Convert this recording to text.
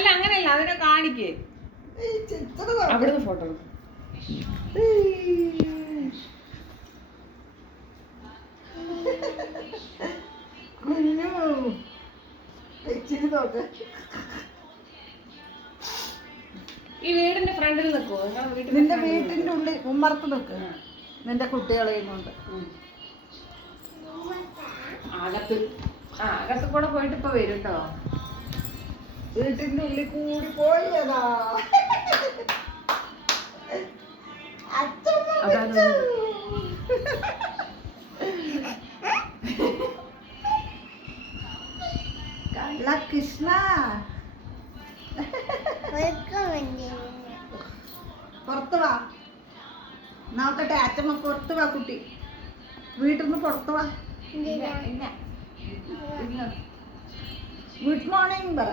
അല്ല അങ്ങനെയല്ല, അതിനെ കാണിക്കേ. അവിടുന്ന് ഫോട്ടോ ഈ വീടിന്റെ ഫ്രണ്ടിൽ നിൽക്കുവോ? നിന്റെ വീട്ടിന്റെ ഉള്ളിൽ ഉമ്മറത്ത് നിൽക്ക്, നിന്റെ കുട്ടികളെയും കൊണ്ട്. അകത്ത് കൂടെ പോയിട്ട് ഇപ്പൊ വരും കേട്ടോ. വീട്ടിന്റെ ഉള്ളിൽ കൂടി പോയതാ. കൃഷ്ണ പുറത്ത് വാ, നോക്കട്ടെ. അച്ഛമ്മ പുറത്ത് വാ കുട്ടി, വീട്ടിൽ നിന്ന് പുറത്ത് വാ. ഗുഡ് മോർണിംഗ് പറ.